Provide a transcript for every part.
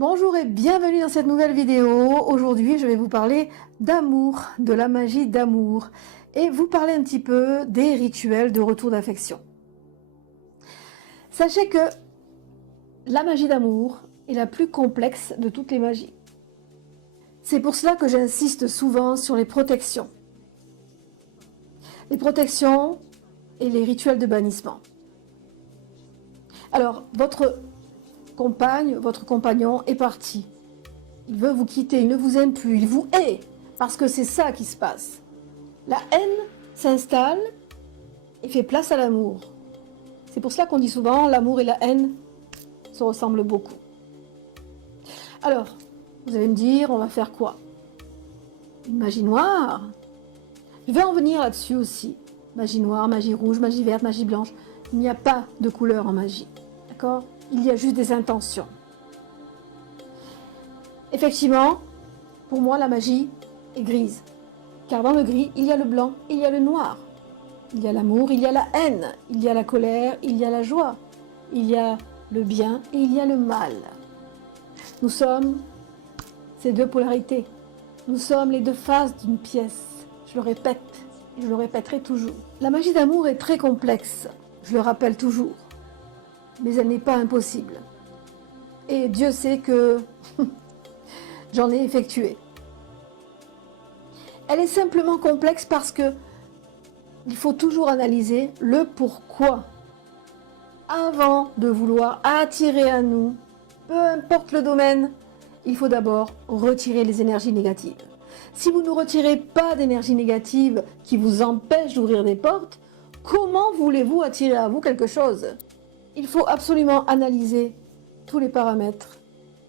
Bonjour et bienvenue dans cette nouvelle vidéo. Aujourd'hui, je vais vous parler d'amour, de la magie d'amour et vous parler un petit peu des rituels de retour d'affection. Sachez que la magie d'amour est la plus complexe de toutes les magies. C'est pour cela que j'insiste souvent sur les protections. Les protections et les rituels de bannissement. Alors, votre compagne, votre compagnon est parti. Il veut vous quitter, il ne vous aime plus, il vous hait, parce que c'est ça qui se passe. La haine s'installe et fait place à l'amour. C'est pour cela qu'on dit souvent l'amour et la haine se ressemblent beaucoup. Alors, vous allez me dire, on va faire quoi? Une magie noire? Je vais en venir là-dessus aussi. Magie noire, magie rouge, magie verte, magie blanche. Il n'y a pas de couleur en magie. D'accord? Il y a juste des intentions. Effectivement, pour moi, la magie est grise. Car dans le gris, il y a le blanc, il y a le noir. Il y a l'amour, il y a la haine, il y a la colère, il y a la joie. Il y a le bien et il y a le mal. Nous sommes ces deux polarités. Nous sommes les deux faces d'une pièce. Je le répète et je le répéterai toujours. La magie d'amour est très complexe, je le rappelle toujours. Mais elle n'est pas impossible. Et Dieu sait que j'en ai effectué. Elle est simplement complexe parce que il faut toujours analyser le pourquoi. Avant de vouloir attirer à nous, peu importe le domaine, il faut d'abord retirer les énergies négatives. Si vous ne retirez pas d'énergie négative qui vous empêche d'ouvrir des portes, comment voulez-vous attirer à vous quelque chose ? Il faut absolument analyser tous les paramètres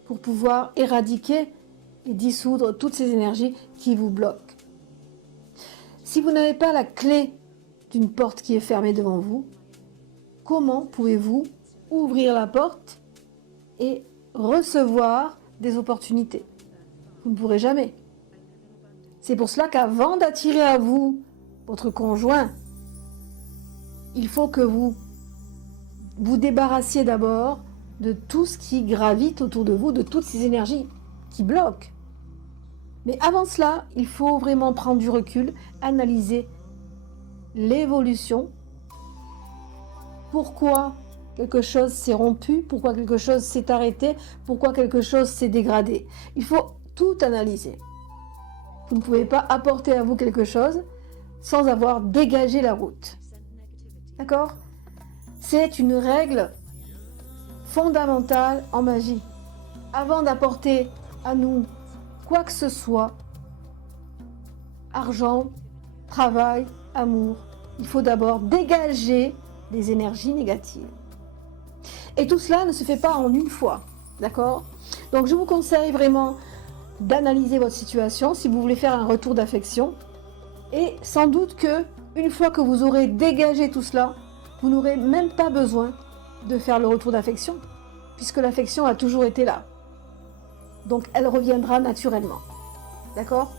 pour pouvoir éradiquer et dissoudre toutes ces énergies qui vous bloquent. Si vous n'avez pas la clé d'une porte qui est fermée devant vous, comment pouvez-vous ouvrir la porte et recevoir des opportunités? Vous ne pourrez jamais. C'est pour cela qu'avant d'attirer à vous votre conjoint, il faut que vous vous débarrassiez d'abord de tout ce qui gravite autour de vous, de toutes ces énergies qui bloquent. Mais avant cela, il faut vraiment prendre du recul, analyser l'évolution. Pourquoi quelque chose s'est rompu, pourquoi quelque chose s'est arrêté, pourquoi quelque chose s'est dégradé. Il faut tout analyser. Vous ne pouvez pas apporter à vous quelque chose sans avoir dégagé la route. D'accord ? C'est une règle fondamentale en magie. Avant d'apporter à nous quoi que ce soit, argent, travail, amour, il faut d'abord dégager les énergies négatives. Et tout cela ne se fait pas en une fois, d'accord? Donc je vous conseille vraiment d'analyser votre situation si vous voulez faire un retour d'affection. Et sans doute que une fois que vous aurez dégagé tout cela, vous n'aurez même pas besoin de faire le retour d'affection, puisque l'affection a toujours été là. Donc elle reviendra naturellement. D'accord ?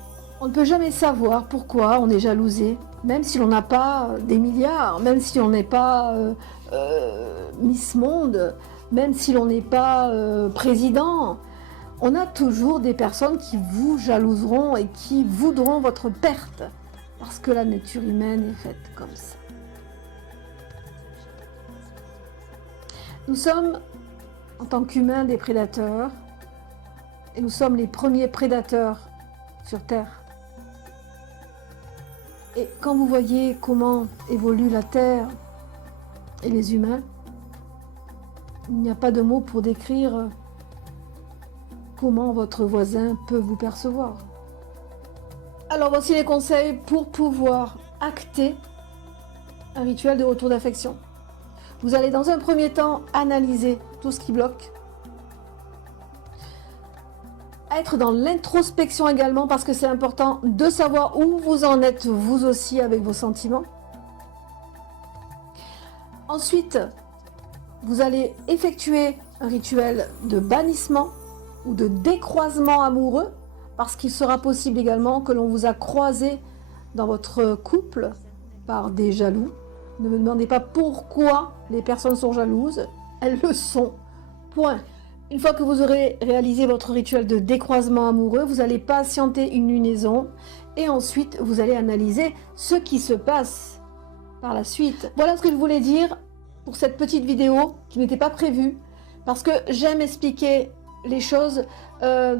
On ne peut jamais savoir pourquoi on est jalousé, même si l'on n'a pas des milliards, même si on n'est pas Miss Monde, même si l'on n'est pas président. On a toujours des personnes qui vous jalouseront et qui voudront votre perte, parce que la nature humaine est faite comme ça. Nous sommes, en tant qu'humains, des prédateurs, et nous sommes les premiers prédateurs sur Terre. Et quand vous voyez comment évolue la Terre et les humains, il n'y a pas de mots pour décrire comment votre voisin peut vous percevoir. Alors voici les conseils pour pouvoir acter un rituel de retour d'affection. Vous allez dans un premier temps analyser tout ce qui bloque. Être dans l'introspection également parce que c'est important de savoir où vous en êtes vous aussi avec vos sentiments. Ensuite, vous allez effectuer un rituel de bannissement ou de décroisement amoureux parce qu'il sera possible également que l'on vous a croisé dans votre couple par des jaloux. Ne me demandez pas pourquoi les personnes sont jalouses, elles le sont, point. Une fois que vous aurez réalisé votre rituel de décroisement amoureux, vous allez patienter une lunaison et ensuite vous allez analyser ce qui se passe par la suite. Voilà ce que je voulais dire pour cette petite vidéo qui n'était pas prévue, parce que j'aime expliquer les choses,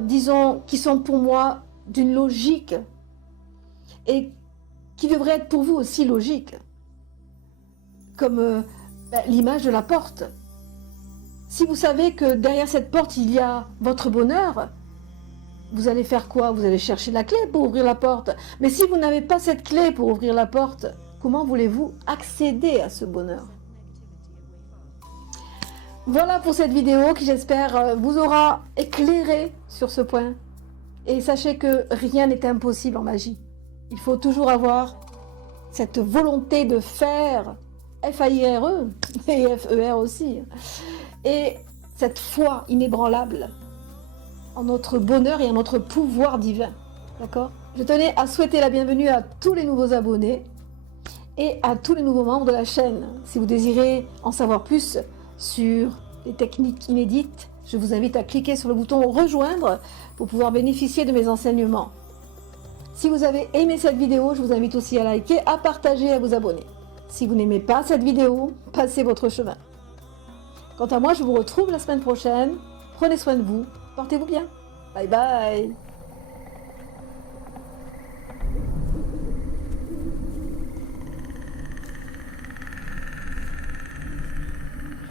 disons, qui sont pour moi d'une logique et qui devraient être pour vous aussi logiques, comme l'image de la porte. Si vous savez que derrière cette porte, il y a votre bonheur, vous allez faire quoi? Vous allez chercher la clé pour ouvrir la porte. Mais si vous n'avez pas cette clé pour ouvrir la porte, comment voulez-vous accéder à ce bonheur? Voilà pour cette vidéo qui, j'espère, vous aura éclairé sur ce point. Et sachez que rien n'est impossible en magie. Il faut toujours avoir cette volonté de faire, F-A-I-R-E et F-E-R aussi, et cette foi inébranlable en notre bonheur et en notre pouvoir divin. D'accord? Je tenais à souhaiter la bienvenue à tous les nouveaux abonnés et à tous les nouveaux membres de la chaîne. Si vous désirez en savoir plus sur les techniques inédites, je vous invite à cliquer sur le bouton rejoindre pour pouvoir bénéficier de mes enseignements. Si vous avez aimé cette vidéo, je vous invite aussi à liker, à partager et à vous abonner. Si vous n'aimez pas cette vidéo, passez votre chemin. Quant à moi, je vous retrouve la semaine prochaine. Prenez soin de vous, portez-vous bien. Bye bye.